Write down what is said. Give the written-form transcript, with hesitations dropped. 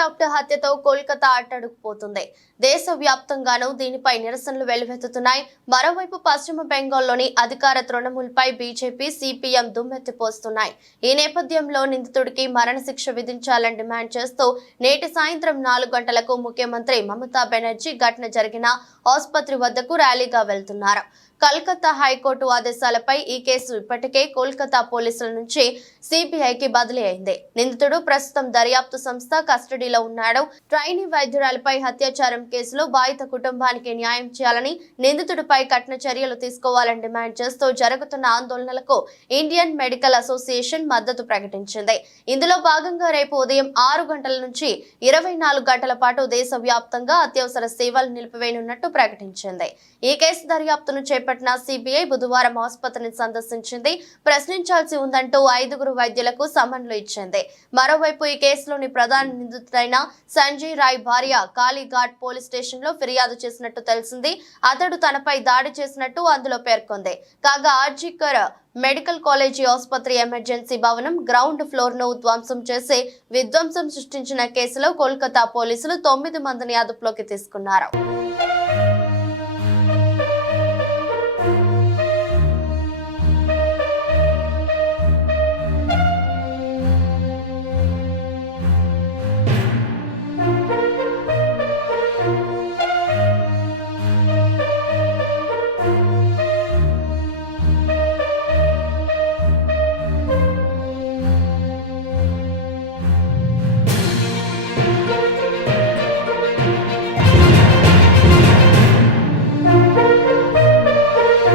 Doctor హత్యతో Kolkata అట్టడుగుపోతుంది. దేశవ్యాప్తంగానూ దీనిపై నిరసనలు వెల్లువెత్తుతున్నాయి. మరోవైపు పశ్చిమ బెంగాల్లోని అధికార తృణమూల్పై బీజేపీ, సిపిఎం దుమ్మెత్తిపోస్తున్నాయి. ఈ నేపథ్యంలో నిందితుడికి మరణశిక్ష విధించాలని డిమాండ్ చేస్తూ నేటి సాయంత్రం 4 గంటలకు ముఖ్యమంత్రి మమతా బెనర్జీ ఘటన జరిగిన ఆసుపత్రి వద్దకు ర్యాలీగా వెళ్తున్నారు. కల్కత్తా హైకోర్టు ఆదేశాలపై ఈ కేసు ఇప్పటికే కోల్కతా పోలీసుల నుంచి సిబిఐకి బదిలీ అయింది. నిందితుడు ప్రస్తుతం దర్యాప్తు సంస్థ కస్టడీలో ఉన్నాడు. ట్రైనీ వైద్యురాలపై అత్యాచారం కేసులో బాధిత కుటుంబానికి న్యాయం చేయాలని, నిందితుడిపై కఠిన చర్యలు తీసుకోవాలని డిమాండ్ చేస్తూ జరుగుతున్న ఆందోళనలకు ఇండియన్ మెడికల్ అసోసియేషన్ మద్దతు ప్రకటించింది. ఇందులో భాగంగా రేపు ఉదయం 6 గంటల నుంచి 24 గంటల పాటు దేశవ్యాప్తంగా అత్యవసర సేవలు నిలిపివేయనున్నట్టు ప్రకటించింది. ఈ కేసు దర్యాప్తును చేపట్టిన సిబిఐ బుధవారం ఆసుపత్రిని సందర్శించింది. ప్రశ్నించాల్సి ఉందంటూ 5 వైద్యులకు సమన్లు ఇచ్చింది. మరోవైపు ఈ కేసులోని ప్రధాన నిందితుడైన సంజయ్ రాయ్ భార్య కాళీఘాట్ పోలీస్ స్టేషన్ లో ఫిర్యాదు చేసినట్టు తెలిసింది. అతడు తనపై దాడి చేసినట్టు అందులో పేర్కొంది. కాగా ఆర్జికర్ మెడికల్ కాలేజీ ఆసుపత్రి ఎమర్జెన్సీ భవనం గ్రౌండ్ ఫ్లోర్ ను ధ్వంసం చేసి విధ్వంసం సృష్టించిన కేసులో కోల్కతా పోలీసులు 9 మందిని అదుపులోకి తీసుకున్నారు.